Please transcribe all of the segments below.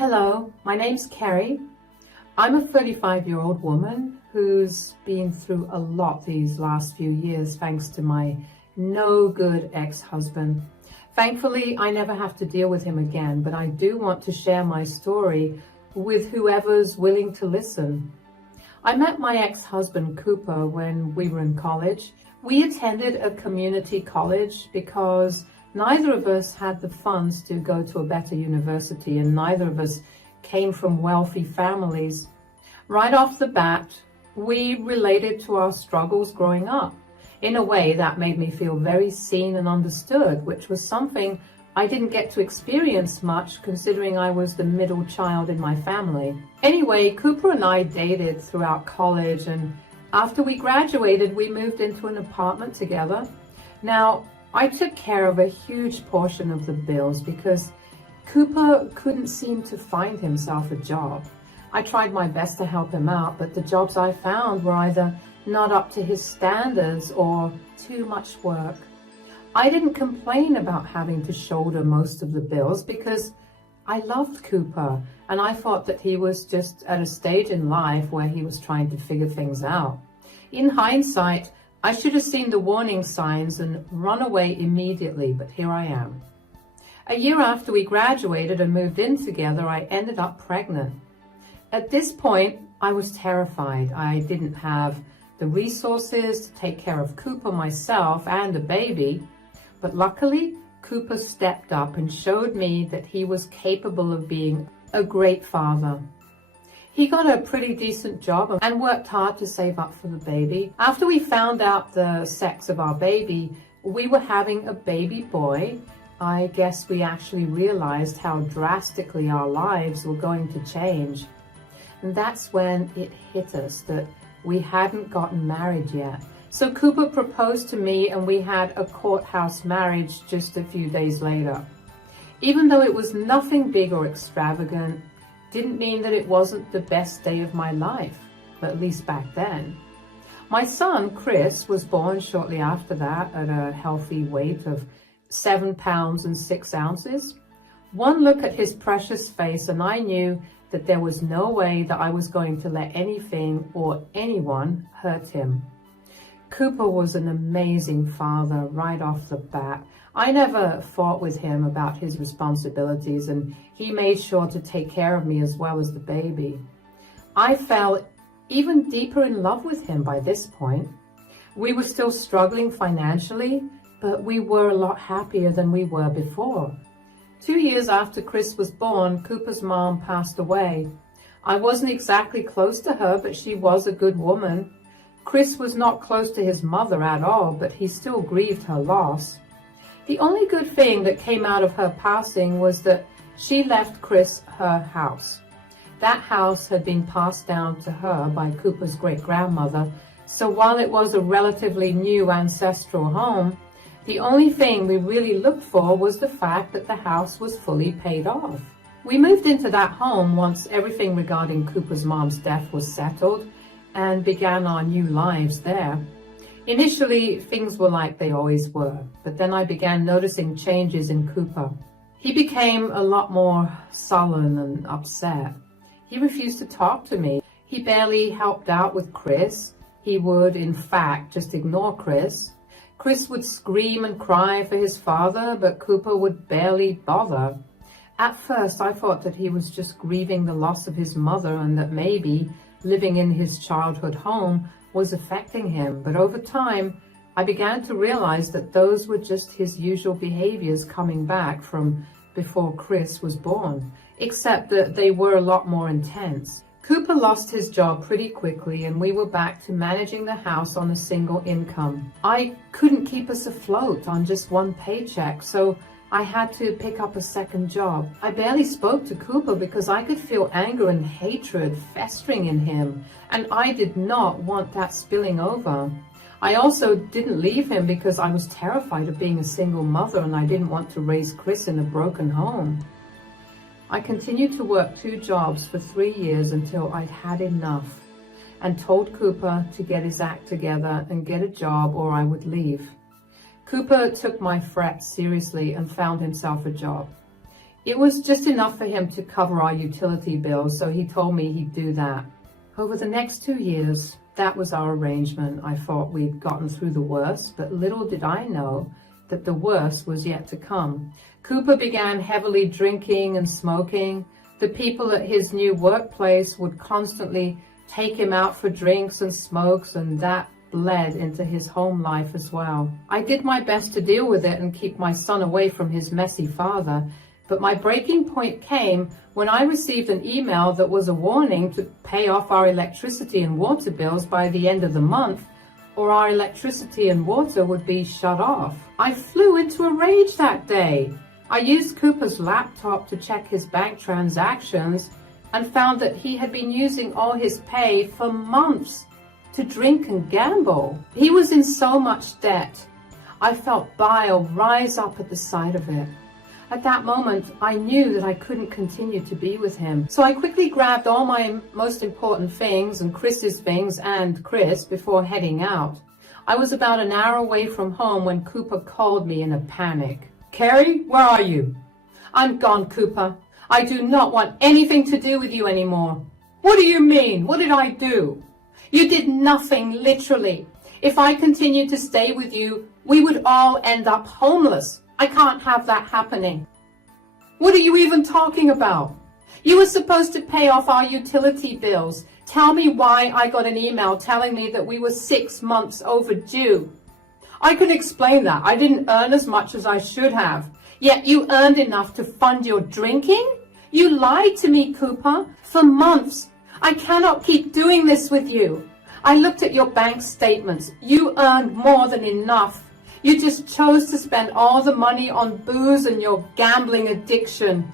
Hello, my name's Kerry. I'm a 35-year-old woman who's been through a lot these last few years thanks to my no good ex-husband. Thankfully, I never have to deal with him again, but I do want to share my story with whoever's willing to listen. I met my ex-husband Cooper when we were in college. We attended a community college because neither of us had the funds to go to a better university, and neither of us came from wealthy families. Right off the bat, we related to our struggles growing up in a way that made me feel very seen and understood, which was something I didn't get to experience much considering I was the middle child in my family. Anyway, Cooper and I dated throughout college, and after we graduated, we moved into an apartment together. Now, I took care of a huge portion of the bills because Cooper couldn't seem to find himself a job. I tried my best to help him out, but the jobs I found were either not up to his standards or too much work. I didn't complain about having to shoulder most of the bills because I loved Cooper, and I thought that he was just at a stage in life where he was trying to figure things out. In hindsight, I should have seen the warning signs and run away immediately, but here I am. A year after we graduated and moved in together, I ended up pregnant. At this point, I was terrified. I didn't have the resources to take care of Cooper myself and the baby, but luckily, Cooper stepped up and showed me that he was capable of being a great father. He got a pretty decent job and worked hard to save up for the baby. After we found out the sex of our baby, we were having a baby boy. I guess we actually realized how drastically our lives were going to change. And that's when it hit us that we hadn't gotten married yet. So Cooper proposed to me and we had a courthouse marriage just a few days later. Even though it was nothing big or extravagant, didn't mean that it wasn't the best day of my life, at least back then. My son, Chris, was born shortly after that at a healthy weight of 7 pounds and 6 ounces. One look at his precious face and I knew that there was no way that I was going to let anything or anyone hurt him. Cooper was an amazing father right off the bat. I never fought with him about his responsibilities, and he made sure to take care of me as well as the baby. I fell even deeper in love with him by this point. We were still struggling financially, but we were a lot happier than we were before. 2 years after Chris was born, Cooper's mom passed away. I wasn't exactly close to her, but she was a good woman. Chris was not close to his mother at all, but he still grieved her loss. The only good thing that came out of her passing was that she left Chris her house. That house had been passed down to her by Cooper's great-grandmother, so while it was a relatively new ancestral home, the only thing we really looked for was the fact that the house was fully paid off. We moved into that home once everything regarding Cooper's mom's death was settled and began our new lives there. Initially, things were like they always were, but then I began noticing changes in Cooper. He became a lot more sullen and upset. He refused to talk to me. He barely helped out with Chris. He would, in fact, just ignore Chris. Chris would scream and cry for his father, but Cooper would barely bother. At first, I thought that he was just grieving the loss of his mother and that maybe living in his childhood home was affecting him. But over time, I began to realize that those were just his usual behaviors coming back from before Chris was born, except that they were a lot more intense. Cooper lost his job pretty quickly and we were back to managing the house on a single income. I couldn't keep us afloat on just one paycheck, so I had to pick up a second job. I barely spoke to Cooper because I could feel anger and hatred festering in him, and I did not want that spilling over. I also didn't leave him because I was terrified of being a single mother and I didn't want to raise Chris in a broken home. I continued to work 2 jobs for 3 years until I'd had enough and told Cooper to get his act together and get a job or I would leave. Cooper took my threats seriously and found himself a job. It was just enough for him to cover our utility bills, so he told me he'd do that. Over the next 2 years, that was our arrangement. I thought we'd gotten through the worst, but little did I know that the worst was yet to come. Cooper began heavily drinking and smoking. The people at his new workplace would constantly take him out for drinks and smokes, and that bled into his home life as well. I did my best to deal with it and keep my son away from his messy father, but my breaking point came when I received an email that was a warning to pay off our electricity and water bills by the end of the month, or our electricity and water would be shut off. I flew into a rage that day. I used Cooper's laptop to check his bank transactions and found that he had been using all his pay for months to drink and gamble. He was in so much debt. I felt bile rise up at the sight of it. At that moment, I knew that I couldn't continue to be with him. So I quickly grabbed all my most important things and Chris's things and Chris before heading out. I was about an hour away from home when Cooper called me in a panic. "Carrie, where are you?" "I'm gone, Cooper. I do not want anything to do with you anymore." "What do you mean? What did I do?" "You did nothing, literally. If I continued to stay with you, we would all end up homeless. I can't have that happening." "What are you even talking about?" "You were supposed to pay off our utility bills. Tell me why I got an email telling me that we were 6 months overdue." "I can explain that. I didn't earn as much as I should have." "Yet you earned enough to fund your drinking? You lied to me, Cooper, for months. I cannot keep doing this with you. I looked at your bank statements. You earned more than enough. You just chose to spend all the money on booze and your gambling addiction.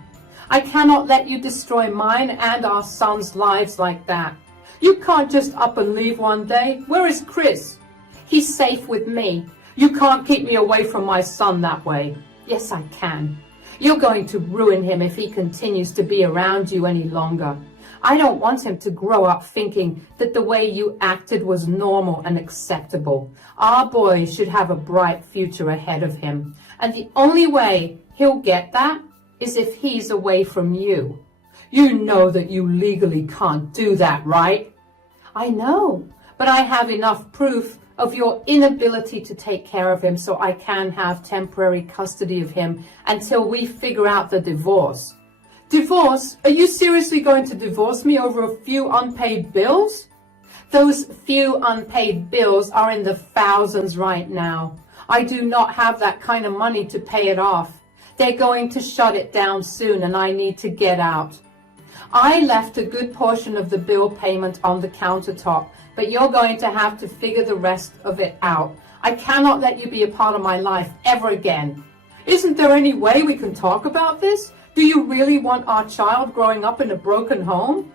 I cannot let you destroy mine and our son's lives like that. You can't just up and leave one day. Where is Chris?" "He's safe with me." "You can't keep me away from my son that way." "Yes, I can. You're going to ruin him if he continues to be around you any longer. I don't want him to grow up thinking that the way you acted was normal and acceptable. Our boy should have a bright future ahead of him. And the only way he'll get that is if he's away from you." "You know that you legally can't do that, right?" "I know, but I have enough proof of your inability to take care of him so I can have temporary custody of him until we figure out the divorce." "Divorce? Are you seriously going to divorce me over a few unpaid bills?" "Those few unpaid bills are in the thousands right now. I do not have that kind of money to pay it off. They're going to shut it down soon and I need to get out. I left a good portion of the bill payment on the countertop, but you're going to have to figure the rest of it out. I cannot let you be a part of my life ever again." "Isn't there any way we can talk about this? Do you really want our child growing up in a broken home?"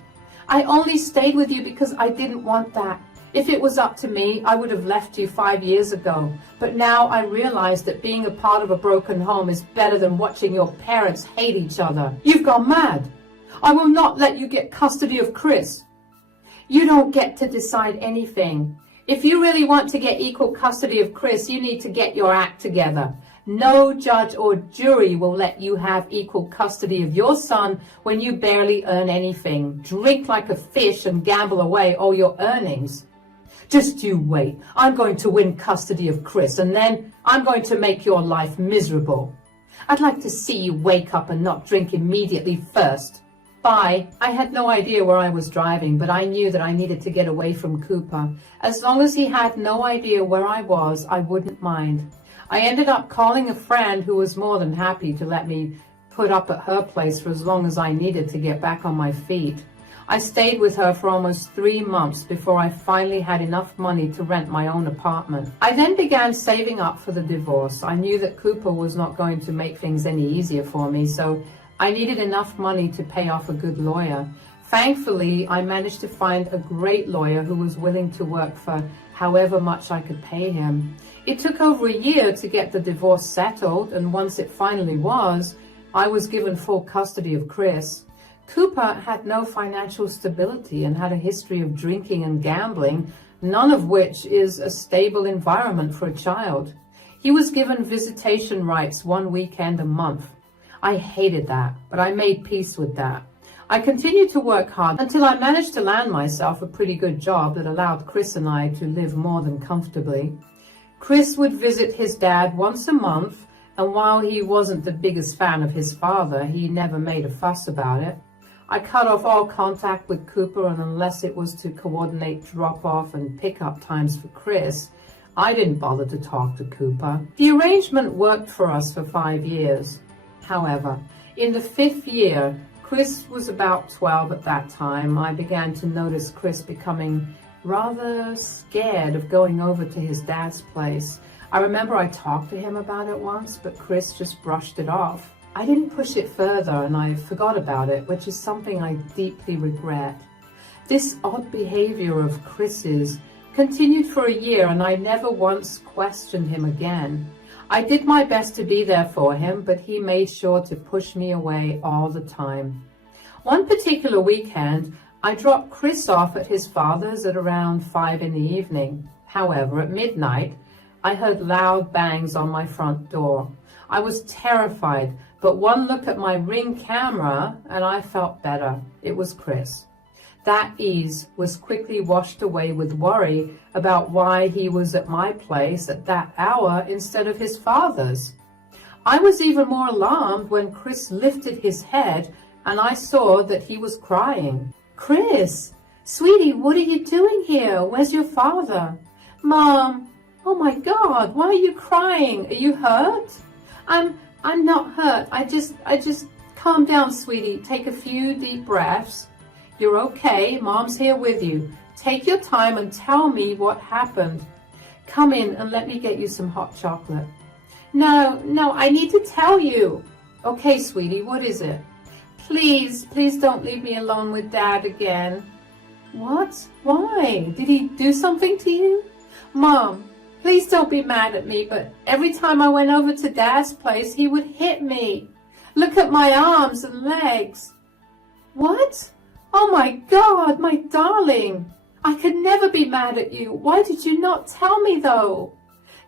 "I only stayed with you because I didn't want that. If it was up to me, I would have left you 5 years ago. But now I realize that being a part of a broken home is better than watching your parents hate each other." "You've gone mad. I will not let you get custody of Chris." "You don't get to decide anything. If you really want to get equal custody of Chris, you need to get your act together. No judge or jury will let you have equal custody of your son when you barely earn anything, drink like a fish and gamble away all your earnings. Just you wait. I'm going to win custody of Chris and then I'm going to make your life miserable. I'd like to see you wake up and not drink immediately first. Bye." I had no idea where I was driving, but I knew that I needed to get away from Cooper. As long as he had no idea where I was, I wouldn't mind. I ended up calling a friend who was more than happy to let me put up at her place for as long as I needed to get back on my feet. I stayed with her for almost 3 months before I finally had enough money to rent my own apartment. I then began saving up for the divorce. I knew that Cooper was not going to make things any easier for me, so I needed enough money to pay off a good lawyer. Thankfully, I managed to find a great lawyer who was willing to work for however much I could pay him. It took over a year to get the divorce settled, and once it finally was, I was given full custody of Chris. Cooper had no financial stability and had a history of drinking and gambling, none of which is a stable environment for a child. He was given visitation rights 1 weekend a month. I hated that, but I made peace with that. I continued to work hard until I managed to land myself a pretty good job that allowed Chris and I to live more than comfortably. Chris would visit his dad once a month, and while he wasn't the biggest fan of his father, he never made a fuss about it. I cut off all contact with Cooper, and unless it was to coordinate drop-off and pick-up times for Chris, I didn't bother to talk to Cooper. The arrangement worked for us for 5 years. However, in the 5th year, Chris was about 12 at that time. I began to notice Chris becoming rather scared of going over to his dad's place. I remember I talked to him about it once, but Chris just brushed it off. I didn't push it further and I forgot about it, which is something I deeply regret. This odd behavior of Chris's continued for a year and I never once questioned him again. I did my best to be there for him, but he made sure to push me away all the time. One particular weekend, I dropped Chris off at his father's at around 5 in the evening. However, at midnight, I heard loud bangs on my front door. I was terrified, but one look at my Ring camera and I felt better. It was Chris. That ease was quickly washed away with worry about why he was at my place at that hour instead of his father's. I was even more alarmed when Chris lifted his head and I saw that he was crying. "Chris, sweetie, what are you doing here? Where's your father?" "Mom, oh my God, why are you crying? Are you hurt?" I'm not hurt. I just calm down, sweetie. Take a few deep breaths. You're okay. Mom's here with you. Take your time and tell me what happened. Come in and let me get you some hot chocolate. No, I need to tell you. Okay, sweetie, what is it? Please don't leave me alone with Dad again. What? Why? Did he do something to you? Mom, please don't be mad at me, but every time I went over to Dad's place, he would hit me. Look at my arms and legs. What? Oh my God, my darling. I could never be mad at you. Why did you not tell me though?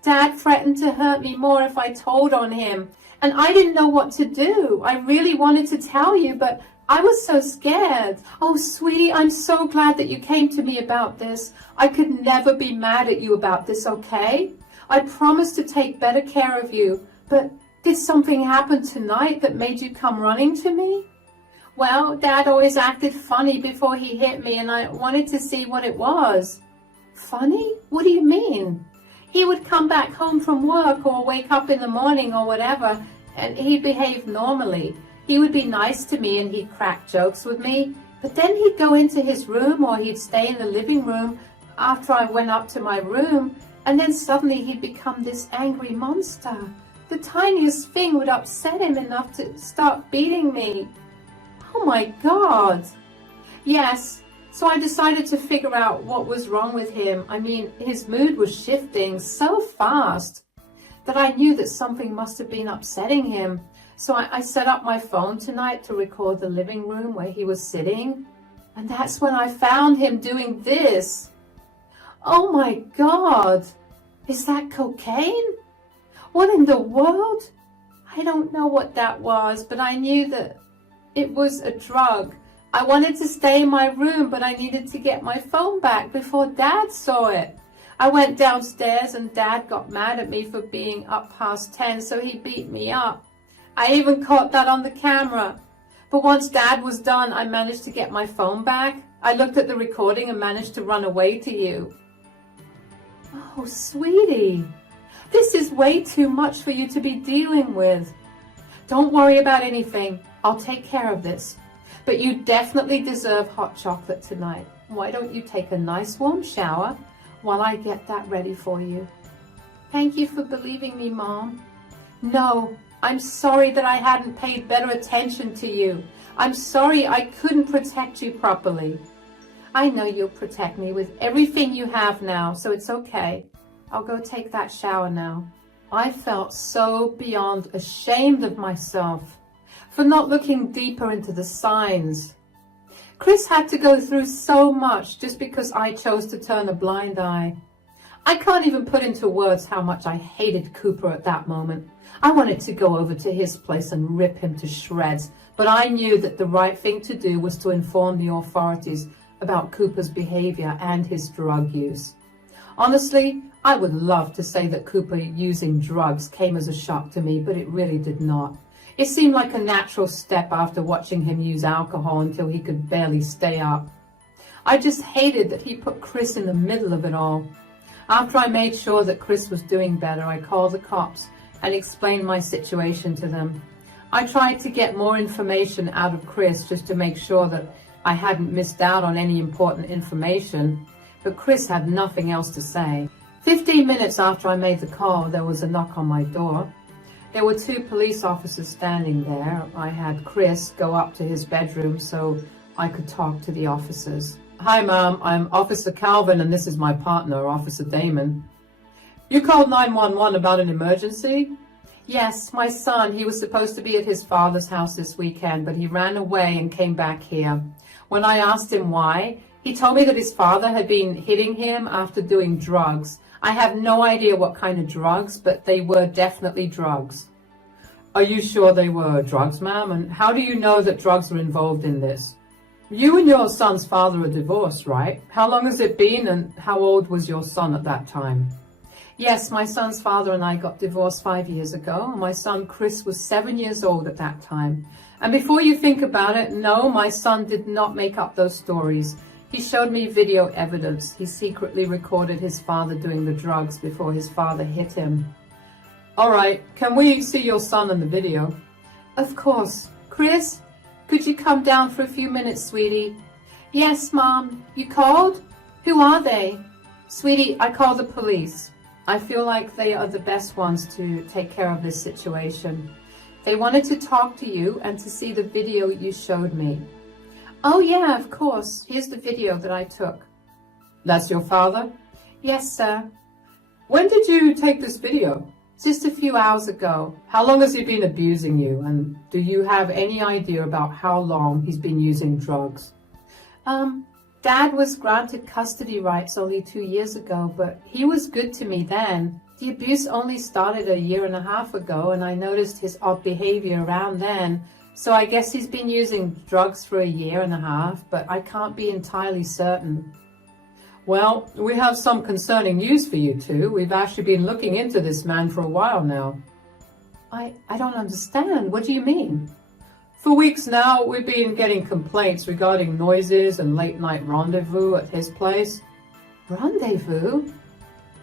Dad threatened to hurt me more if I told on him, and I didn't know what to do. I really wanted to tell you, but I was so scared. Oh, sweetie, I'm so glad that you came to me about this. I could never be mad at you about this, okay? I promised to take better care of you, but did something happen tonight that made you come running to me? Well, Dad always acted funny before he hit me, and I wanted to see what it was. Funny? What do you mean? He would come back home from work or wake up in the morning or whatever, and he'd behave normally. He would be nice to me and he'd crack jokes with me, but then he'd go into his room or he'd stay in the living room after I went up to my room, and then suddenly he'd become this angry monster. The tiniest thing would upset him enough to start beating me. Oh my God. Yes, so I decided to figure out what was wrong with him. I mean, his mood was shifting so fast that I knew that something must have been upsetting him. So I set up my phone tonight to record the living room where he was sitting. And that's when I found him doing this. Oh my God. Is that cocaine? What in the world? I don't know what that was, but I knew that it was a drug. I wanted to stay in my room, but I needed to get my phone back before Dad saw it. I went downstairs and Dad got mad at me for being up past 10, so he beat me up. I even caught that on the camera. But once Dad was done, I managed to get my phone back. I looked at the recording and managed to run away to you. Oh, sweetie, this is way too much for you to be dealing with. Don't worry about anything. I'll take care of this. But you definitely deserve hot chocolate tonight. Why don't you take a nice warm shower while I get that ready for you? Thank you for believing me, Mom. No, I'm sorry that I hadn't paid better attention to you. I'm sorry I couldn't protect you properly. I know you'll protect me with everything you have now, so it's okay. I'll go take that shower now. I felt so beyond ashamed of myself for not looking deeper into the signs. Chris had to go through so much just because I chose to turn a blind eye. I can't even put into words how much I hated Cooper at that moment. I wanted to go over to his place and rip him to shreds, but I knew that the right thing to do was to inform the authorities about Cooper's behavior and his drug use. Honestly, I would love to say that Cooper using drugs came as a shock to me, but it really did not. It seemed like a natural step after watching him use alcohol until he could barely stay up. I just hated that he put Chris in the middle of it all. After I made sure that Chris was doing better, I called the cops and explained my situation to them. I tried to get more information out of Chris just to make sure that I hadn't missed out on any important information, but Chris had nothing else to say. 15 minutes after I made the call, there was a knock on my door. There were 2 police officers standing there. I had Chris go up to his bedroom so I could talk to the officers. Hi, ma'am. I'm Officer Calvin, and this is my partner, Officer Damon. You called 911 about an emergency? Yes, my son. He was supposed to be at his father's house this weekend, but he ran away and came back here. When I asked him why, he told me that his father had been hitting him after doing drugs. I have no idea what kind of drugs, but they were definitely drugs. Are you sure they were drugs, ma'am? And how do you know that drugs were involved in this? You and your son's father are divorced, right? How long has it been, and how old was your son at that time? Yes, my son's father and I got divorced 5 years ago. My son Chris was 7 years old at that time. And before you think about it, no, my son did not make up those stories. He showed me video evidence. He secretly recorded his father doing the drugs before his father hit him. All right, can we see your son in the video? Of course. Chris, could you come down for a few minutes, sweetie? Yes, Mom. You called? Who are they? Sweetie, I called the police. I feel like they are the best ones to take care of this situation. They wanted to talk to you and to see the video you showed me. Oh yeah, of course. Here's the video that I took. That's your father? Yes, sir. When did you take this video? Just a few hours ago. How long has he been abusing you? And do you have any idea about how long he's been using drugs? Dad was granted custody rights only 2 years ago, but he was good to me then. The abuse only started a year and a half ago, and I noticed his odd behavior around then. So I guess he's been using drugs for a year and a half, but I can't be entirely certain. Well, we have some concerning news for you two. We've actually been looking into this man for a while now. I don't understand. What do you mean? For weeks now, we've been getting complaints regarding noises and late-night rendezvous at his place. Rendezvous?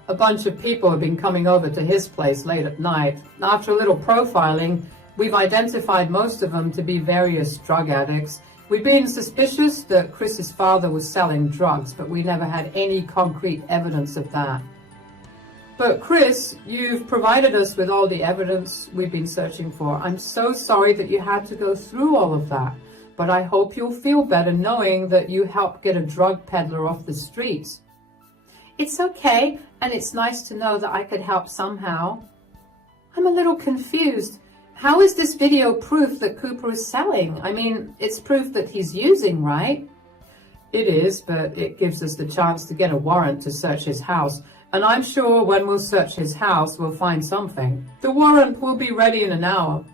A bunch of people have been coming over to his place late at night. After a little profiling, we've identified most of them to be various drug addicts. We've been suspicious that Chris's father was selling drugs, but we never had any concrete evidence of that. But Chris, you've provided us with all the evidence we've been searching for. I'm so sorry that you had to go through all of that, but I hope you'll feel better knowing that you helped get a drug peddler off the streets. It's okay, and it's nice to know that I could help somehow. I'm a little confused. How is this video proof that Cooper is selling? I mean, it's proof that he's using, right? It is, but it gives us the chance to get a warrant to search his house. And I'm sure when we'll search his house, we'll find something. The warrant will be ready in an hour.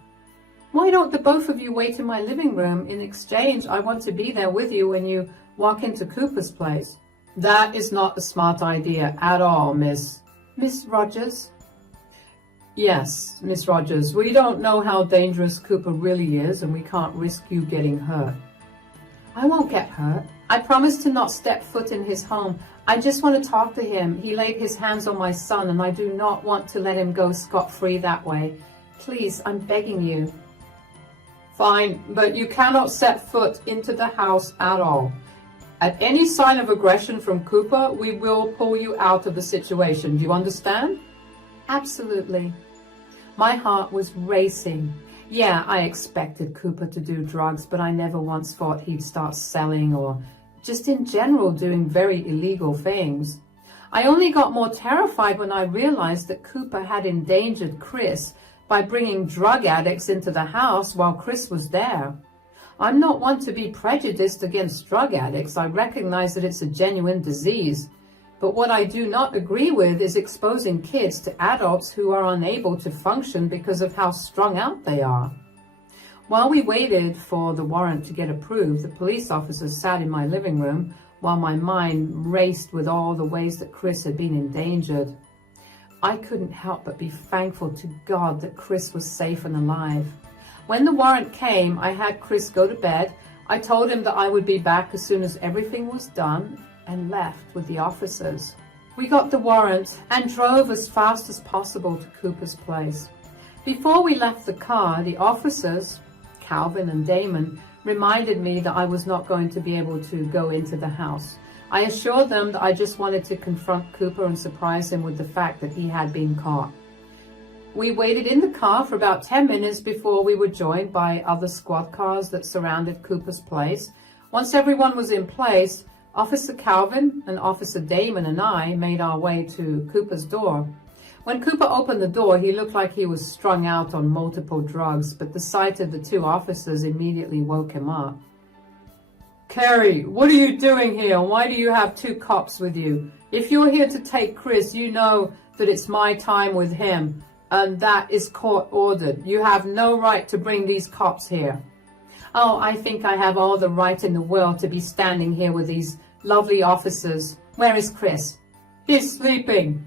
Why don't the both of you wait in my living room? In exchange, I want to be there with you when you walk into Cooper's place. That is not a smart idea at all, Miss Rogers? Yes, Miss Rogers. We don't know how dangerous Cooper really is, and we can't risk you getting hurt. I won't get hurt. I promise to not step foot in his home. I just want to talk to him. He laid his hands on my son, and I do not want to let him go scot-free that way. Please, I'm begging you. Fine, but you cannot set foot into the house at all. At any sign of aggression from Cooper, we will pull you out of the situation. Do you understand? Absolutely. My heart was racing. Yeah, I expected Cooper to do drugs, but I never once thought he'd start selling or just in general doing very illegal things. I only got more terrified when I realized that Cooper had endangered Chris by bringing drug addicts into the house while Chris was there. I'm not one to be prejudiced against drug addicts. I recognize that it's a genuine disease. But what I do not agree with is exposing kids to adults who are unable to function because of how strung out they are. While we waited for the warrant to get approved, the police officers sat in my living room while my mind raced with all the ways that Chris had been endangered. I couldn't help but be thankful to God that Chris was safe and alive. When the warrant came, I had Chris go to bed. I told him that I would be back as soon as everything was done and left with the officers. We got the warrant and drove as fast as possible to Cooper's place. Before we left the car, the officers, Calvin and Damon, reminded me that I was not going to be able to go into the house. I assured them that I just wanted to confront Cooper and surprise him with the fact that he had been caught. We waited in the car for about 10 minutes before we were joined by other squad cars that surrounded Cooper's place. Once everyone was in place, Officer Calvin and Officer Damon and I made our way to Cooper's door. When Cooper opened the door, he looked like he was strung out on multiple drugs, but the sight of the two officers immediately woke him up. "Carrie, what are you doing here? Why do you have two cops with you? If you're here to take Chris, you know that it's my time with him, and that is court ordered. You have no right to bring these cops here." "Oh, I think I have all the right in the world to be standing here with these lovely officers. Where is Chris?" "He's sleeping."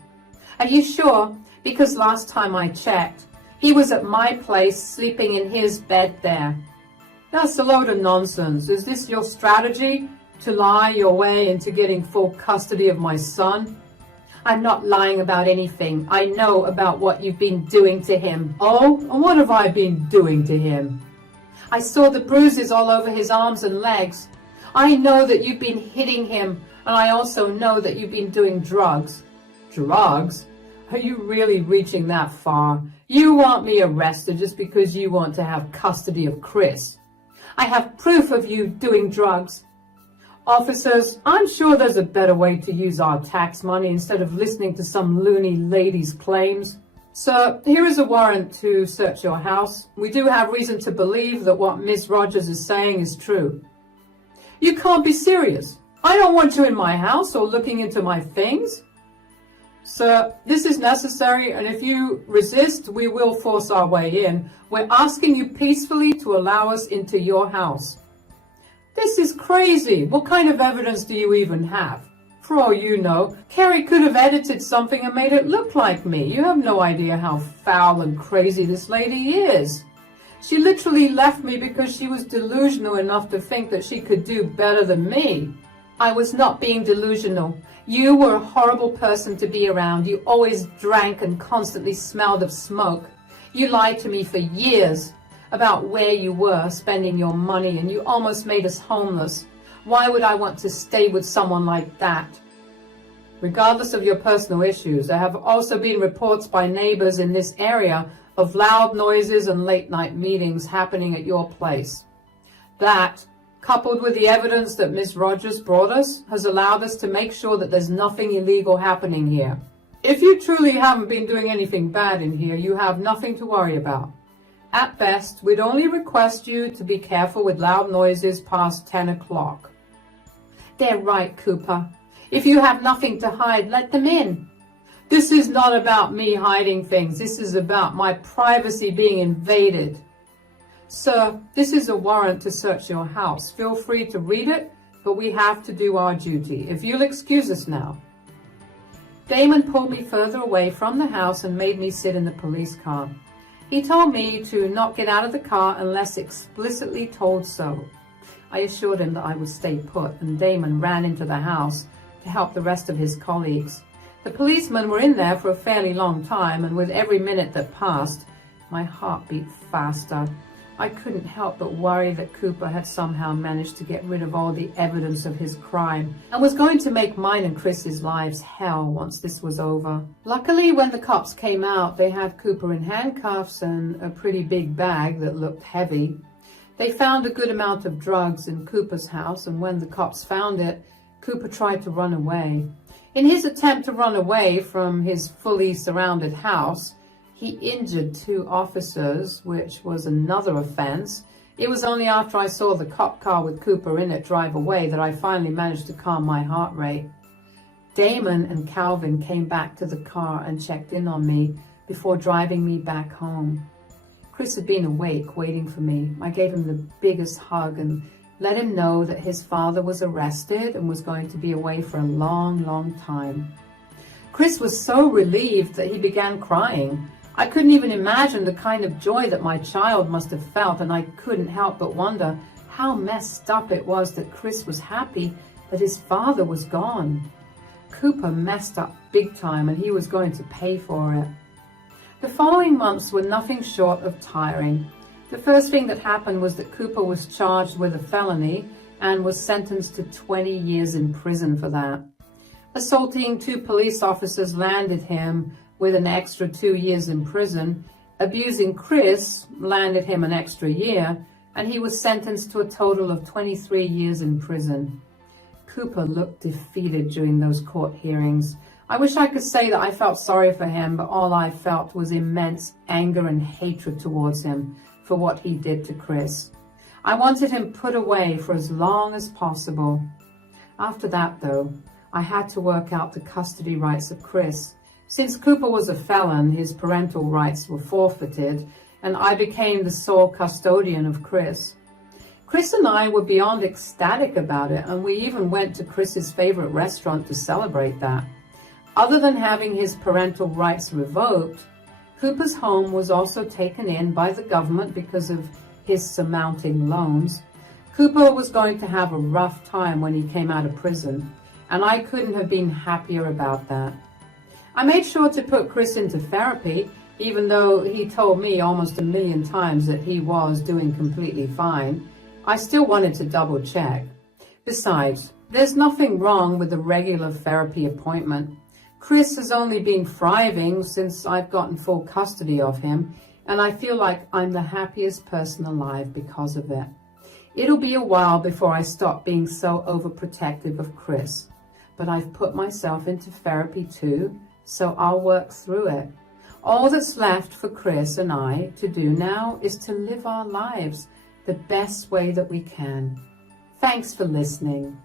"Are you sure? Because last time I checked, he was at my place sleeping in his bed there." "That's a load of nonsense. Is this your strategy, to lie your way into getting full custody of my son?" "I'm not lying about anything. I know about what you've been doing to him." "Oh, and what have I been doing to him?" "I saw the bruises all over his arms and legs. I know that you've been hitting him, and I also know that you've been doing drugs." "Drugs? Are you really reaching that far? You want me arrested just because you want to have custody of Chris?" "I have proof of you doing drugs." "Officers, I'm sure there's a better way to use our tax money instead of listening to some loony lady's claims. Sir, here is a warrant to search your house. We do have reason to believe that what Miss Rogers is saying is true." "You can't be serious. I don't want you in my house or looking into my things." "Sir, this is necessary, and if you resist, we will force our way in. We're asking you peacefully to allow us into your house." "This is crazy. What kind of evidence do you even have? For all you know, Carrie could have edited something and made it look like me. You have no idea how foul and crazy this lady is. She literally left me because she was delusional enough to think that she could do better than me." "I was not being delusional. You were a horrible person to be around. You always drank and constantly smelled of smoke. You lied to me for years about where you were spending your money, and you almost made us homeless. Why would I want to stay with someone like that?" "Regardless of your personal issues, there have also been reports by neighbors in this area of loud noises and late-night meetings happening at your place. That, coupled with the evidence that Miss Rogers brought us, has allowed us to make sure that there's nothing illegal happening here. If you truly haven't been doing anything bad in here, you have nothing to worry about. At best, we'd only request you to be careful with loud noises past 10 o'clock. "They're right, Cooper. If you have nothing to hide, let them in." "This is not about me hiding things. This is about my privacy being invaded." "Sir, this is a warrant to search your house. Feel free to read it, but we have to do our duty. If you'll excuse us now." Damon pulled me further away from the house and made me sit in the police car. He told me to not get out of the car unless explicitly told so. I assured him that I would stay put, and Damon ran into the house to help the rest of his colleagues. The policemen were in there for a fairly long time, and with every minute that passed, my heart beat faster. I couldn't help but worry that Cooper had somehow managed to get rid of all the evidence of his crime and was going to make mine and Chris's lives hell once this was over. Luckily, when the cops came out, they had Cooper in handcuffs and a pretty big bag that looked heavy. They found a good amount of drugs in Cooper's house, and when the cops found it, Cooper tried to run away. In his attempt to run away from his fully surrounded house, he injured 2 officers, which was another offense. It was only after I saw the cop car with Cooper in it drive away that I finally managed to calm my heart rate. Damon and Calvin came back to the car and checked in on me before driving me back home. Chris had been awake, waiting for me. I gave him the biggest hug and let him know that his father was arrested and was going to be away for a long, long time. Chris was so relieved that he began crying. I couldn't even imagine the kind of joy that my child must have felt, and I couldn't help but wonder how messed up it was that Chris was happy that his father was gone. Cooper messed up big time, and he was going to pay for it. The following months were nothing short of tiring. The first thing that happened was that Cooper was charged with a felony and was sentenced to 20 years in prison for that. Assaulting 2 police officers landed him with an extra 2 years in prison. Abusing Chris landed him an extra year, and he was sentenced to a total of 23 years in prison. Cooper looked defeated during those court hearings. I wish I could say that I felt sorry for him, but all I felt was immense anger and hatred towards him for what he did to Chris. I wanted him put away for as long as possible. After that, though, I had to work out the custody rights of Chris. Since Cooper was a felon, his parental rights were forfeited, and I became the sole custodian of Chris. Chris and I were beyond ecstatic about it, and we even went to Chris's favorite restaurant to celebrate that. Other than having his parental rights revoked, Cooper's home was also taken in by the government because of his surmounting loans. Cooper was going to have a rough time when he came out of prison, and I couldn't have been happier about that. I made sure to put Chris into therapy, even though he told me almost 1,000,000 times that he was doing completely fine. I still wanted to double check. Besides, there's nothing wrong with a regular therapy appointment. Chris has only been thriving since I've gotten full custody of him, and I feel like I'm the happiest person alive because of it. It'll be a while before I stop being so overprotective of Chris, but I've put myself into therapy too, so I'll work through it. All that's left for Chris and I to do now is to live our lives the best way that we can. Thanks for listening.